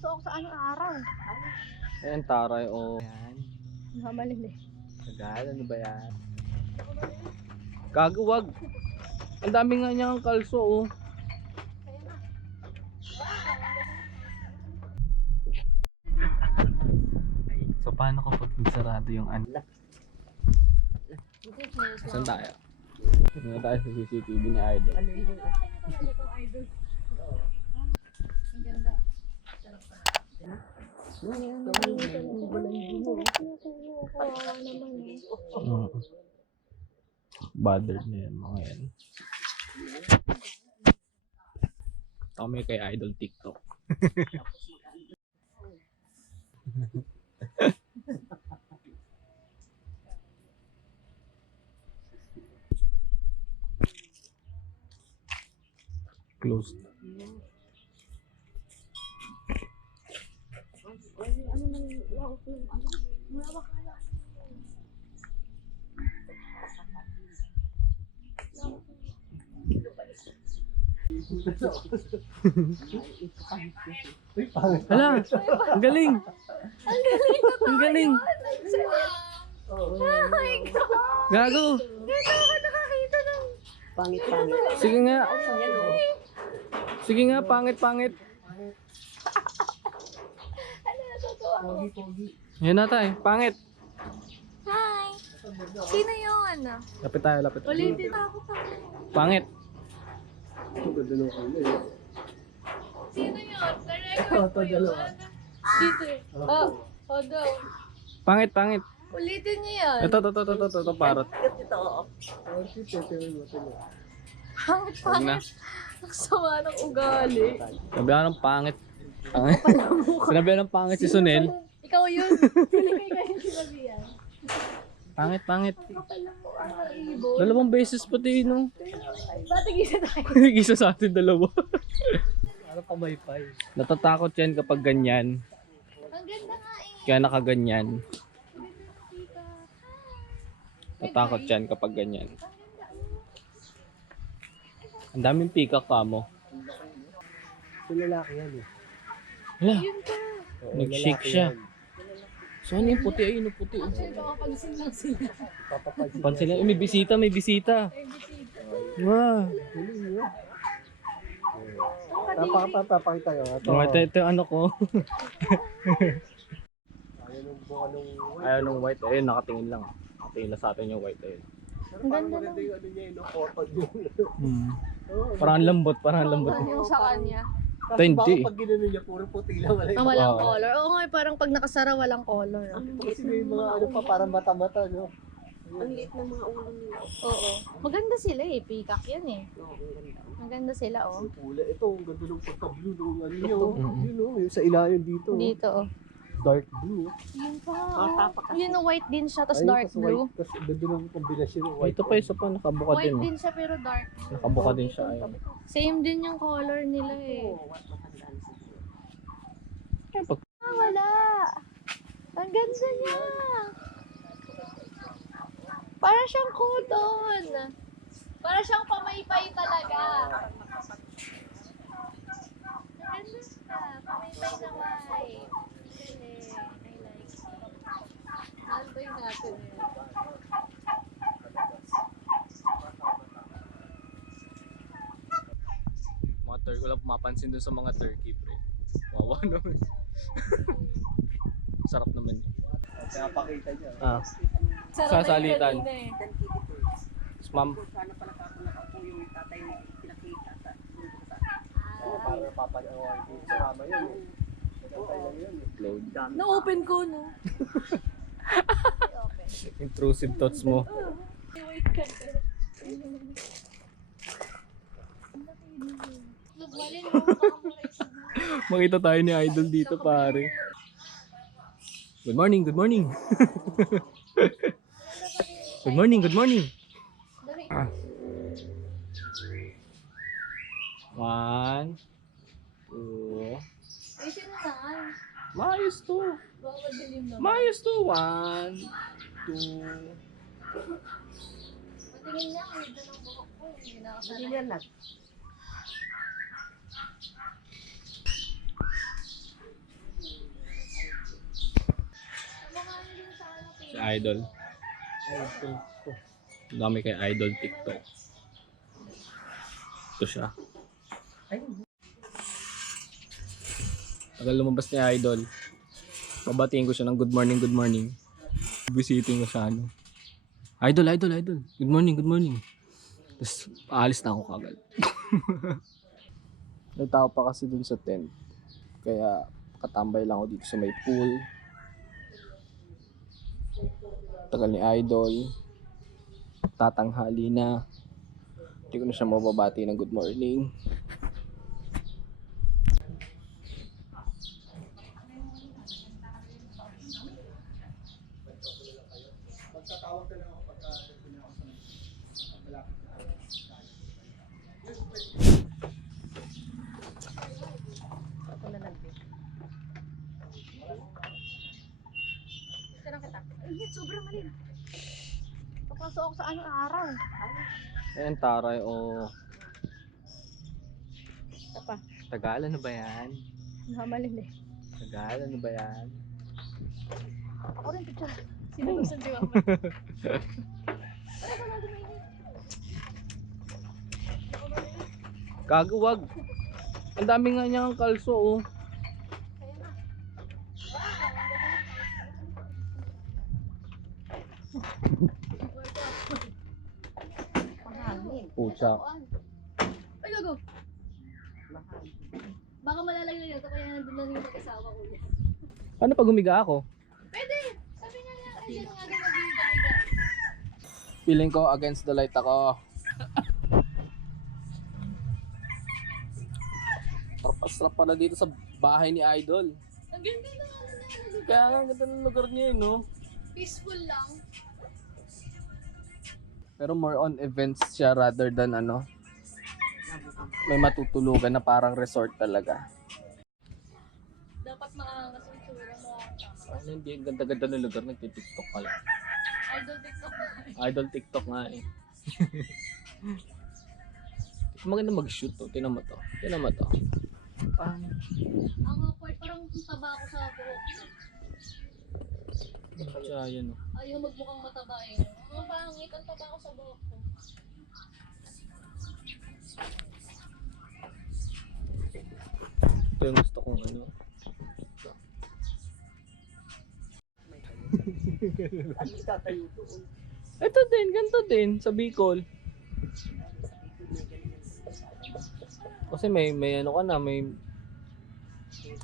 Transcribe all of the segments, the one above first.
suok sa anong araw. Ayan, taray o. Ayan. Mamalin eh. Tagal, ano ba yan? Gaguwag. Ang dami nga niyang kalso oh. So paano kapag nagsarado yung ano? Saan tayo? Saan tayo sa CCTV ni Idol? Ang ganda. Mm. Bothered na yan mga yan. Kami kay Idol TikTok. Closed. Hala, ang galing. Ang galing na Ang galing. Oh my God! Gago. Dito ako nakakita ng... Sige nga. Sige nga, pangit-pangit. Ano, ako. Yan na tayo, pangit. Hi! Sino yun? Lapit tayo, lapit tayo. Ulitin ako pa. Pangit. Sino yun? Na-record ko yun. Dito eh. Oh, oh daw. Pangit, pangit. Ulitin niyo yun. Ito, ito, ito, ito, ito, ito, parot. Pangit, Huwag na. pangit. Ang sama ng ugali. Sabi ng pangit. Pangit. Sinabi ng pangit si Sunel. Ikaw yun. Pili kayo kayo sinabi yan. Pangit, pangit. Dalawang beses pati, no? Ba't isa tayo? Nag-isa sa atin dalawa. Ano pa may pay? Natatakot yan kapag ganyan. Ang ganda nga eh. Kaya nakaganyan. Tika. Natakot yan kapag ganyan. Ang daming peacock ka mo. Yung lalaki yan eh. Yun. Oo, Nag-shake siya. so ano yung puti? Ayun yung puti. oh. Actually, baka pansin lang sila. Pansin lang, eh, may bisita, may bisita. Ay, bisita. Wow. Huling yun. Papakita ko. Ito. Ito, ito yung ano ko. Ayaw nung buka nung... Ayaw nung white. Ayun, nakatingin lang. Nakatingin lang sa atin yung white. Ayun. Parang maganda yung ano niya, yung photo niya. Hmm. Oo, Parang ang lambot, parang ang lambot. Yung sa kanya? Ito, baka hindi. pag ginano niya, puro puti lang. Wala Ah, yung walang Oo. color. Oo nga, parang pag nakasara, walang color. ah. Kasi may mga ano pa, parang mata-mata, no? Ang liit ng mga ulo nila. Oo. Maganda sila eh. Peacock yan eh. Oo, ang ganda. Maganda sila oh. Ang kulay. Ito, ang ganda ng pagka-blue nung ano niya. oh. Yun, oh, yung sa ilalim dito. oh. Dito oh. Dark blue. Yun pa. Oh. Yun oh, white din siya, tapos Ayun, dark tas blue. White, tapos ganda ng kombinasyon ng white. Ito pa isa pa, nakabuka din. White oh. din siya pero dark. Nakabuka din siya. Ayun. Same din yung color nila eh. Ayun, pag Ah, wala. Ang ganda niya. Para siyang cotton. Para siyang pamaypay talaga. Ang ganda siya. Pamaypay na white. Galing. I like it. Nantoy natin eh. mga turkey, wala pumapansin dun sa mga turkey, pre. Wawa naman. Sarap naman yun. Pinapakita niya. Ah. Na yung kanina eh. Ma'am, Sana pala kako nakaupo yung tatay ni pinakita sa sulok sa Oo, parang papanawa. Sa mama yun eh. Load. Na-open ko, no? Intrusive thoughts mo. Makita tayo ni Idol dito, pare. Good morning, good morning. good morning, good morning. Ah. One, two. Maayos to. Maayos to. One. Patingin niya, ang ganda ng buhok ko. Hindi Hindi nakasanay. niya lag. Mukha Si. Idol. Dami kay Idol TikTok. Ito siya. Ay, Tagal lumabas ni Idol. Babatiin ko siya ng good morning, good morning. Bisitin ko siya ano. Idol, idol, idol. Good morning, good morning. Tapos aalis na ako kagad. May tao pa kasi dun sa tent. Kaya katambay lang ako dito sa may pool. Tagal ni Idol. Tatanghali na. Hindi ko na siya mababati ng good morning. Ay, sobrang malim. Papasok ako sa anong araw. Ayan, taray o Ito pa. Tagal, ano ba yan? Mamalim eh. Tagal, ano ba yan? Ako rin picture. Sino to sa diwa mo? Ay, wala dumainit. Gagawag. Ang dami nga niyang kalso oh. Kaya na. Pahangin. Pucha. Ay, gago. Baka malalagay na ito kaya nandun lang yung mag-asawa ko. Ano pag humiga ako? Pwede! Sabi niya niya, ay, sino nga daw mag-iiga-iga. Feeling ko against the light ako. Sarap pala dito sa bahay ni Idol. Ang ganda na ano na yan. Kaya nga, ang ganda ng lugar niya eh, no? Peaceful lang. Pero more on events siya rather than ano, may matutulugan na parang resort talaga. Dapat maangas yung tsura mo. Ano hindi, ang ganda-ganda ng lugar, nagtitiktok pala. Idol TikTok. Idol TikTok nga eh. Maganda mag-shoot to. Tinan mo to. Tinan mo to. Parang, Ang awkward, parang taba ako sa buhok. siya yan oh. Ayaw magmukhang mataba eh. Ang pangit, ang taba ako sa buhok ko. Ito yung gusto kong ano. Ano tatayo doon? Ito din, ganito din sa Bicol. Kasi may may ano ka na, may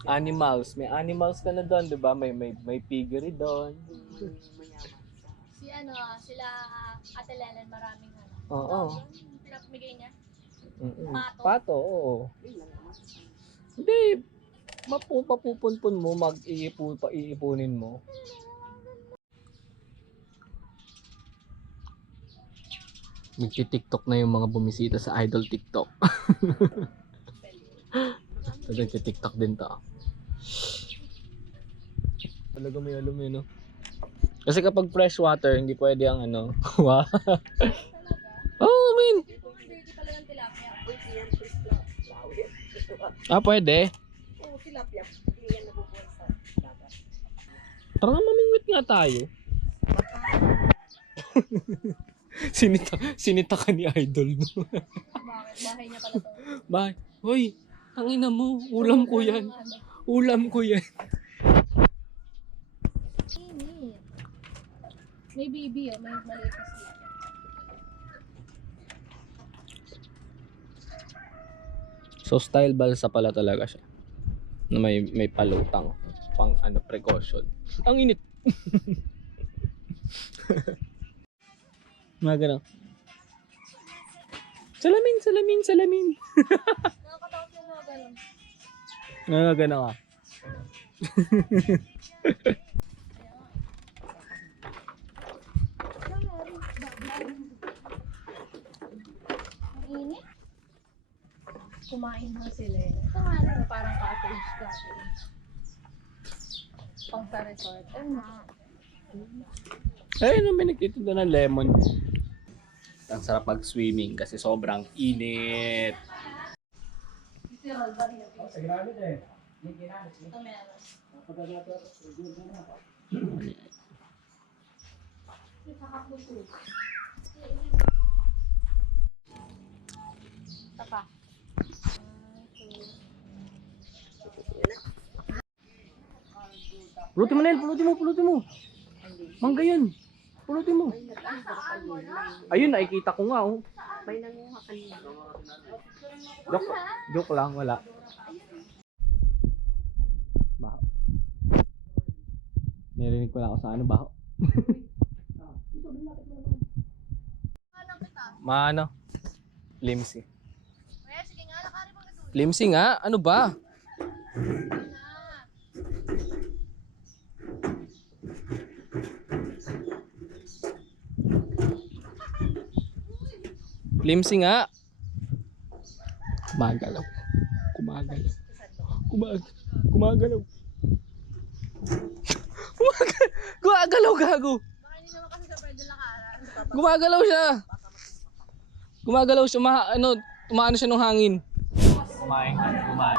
animals, may animals ka na doon, 'di ba? May may may piggery doon. Si ano, sila uh, Ate Lelen, maraming ano. Oo. Yung pinapamigay niya. Mm-mm. Pato? Pato, oo. Hindi mapu papupunpun mo, mag-iipu pa iipunin mo. Nagti-TikTok na yung mga bumisita sa Idol TikTok. Nagti-TikTok din to. Talaga may alam eh, no? Kasi kapag fresh water, hindi pwede ang ano. Wow. Oh, I mean. Ah, pwede. Oo, tilapia. Hindi yan. Tara nga mamingwit nga tayo. sinita, sinita ka ni Idol mo. Bahay niya pala to. Bye. Hoy, tangina mo. Ulam ko yan. Ulam ko yan. Init. May baby oh, may maliit na sila. So style balsa pala talaga siya. Na may may palutang pang ano precaution. Ang init. Mga ganun. Salamin, salamin, salamin. Nakakatakot yung mga ganun. Mga ganun ka. Ang init. Kumain na sila eh. Ito nga rin, parang cottage cottage. Pang sa resort. Ayun na. Ayun, may nagtitinda ng lemon. Ang sarap mag-swimming kasi sobrang init. Ito meron. Tapa. Pulutin mo, Nel. Pulutin mo, pulutin mo. Mangga yan. Pulutin mo. Ayun, nakikita ko nga, oh. May nanguha kanina. Joke, joke lang, wala. Baho. Narinig ko lang ako sa ano, baho. Maano? Flimsy. Flimsy nga? Ano ba? Flimsy nga. Kumagalaw. Kumagalaw. Kumag kumagalaw. Kumagalaw. Gumagalaw gago. Gumagalaw siya. Gumagalaw siya. Ma ano, tumaano siya ng hangin. Kumain kumain.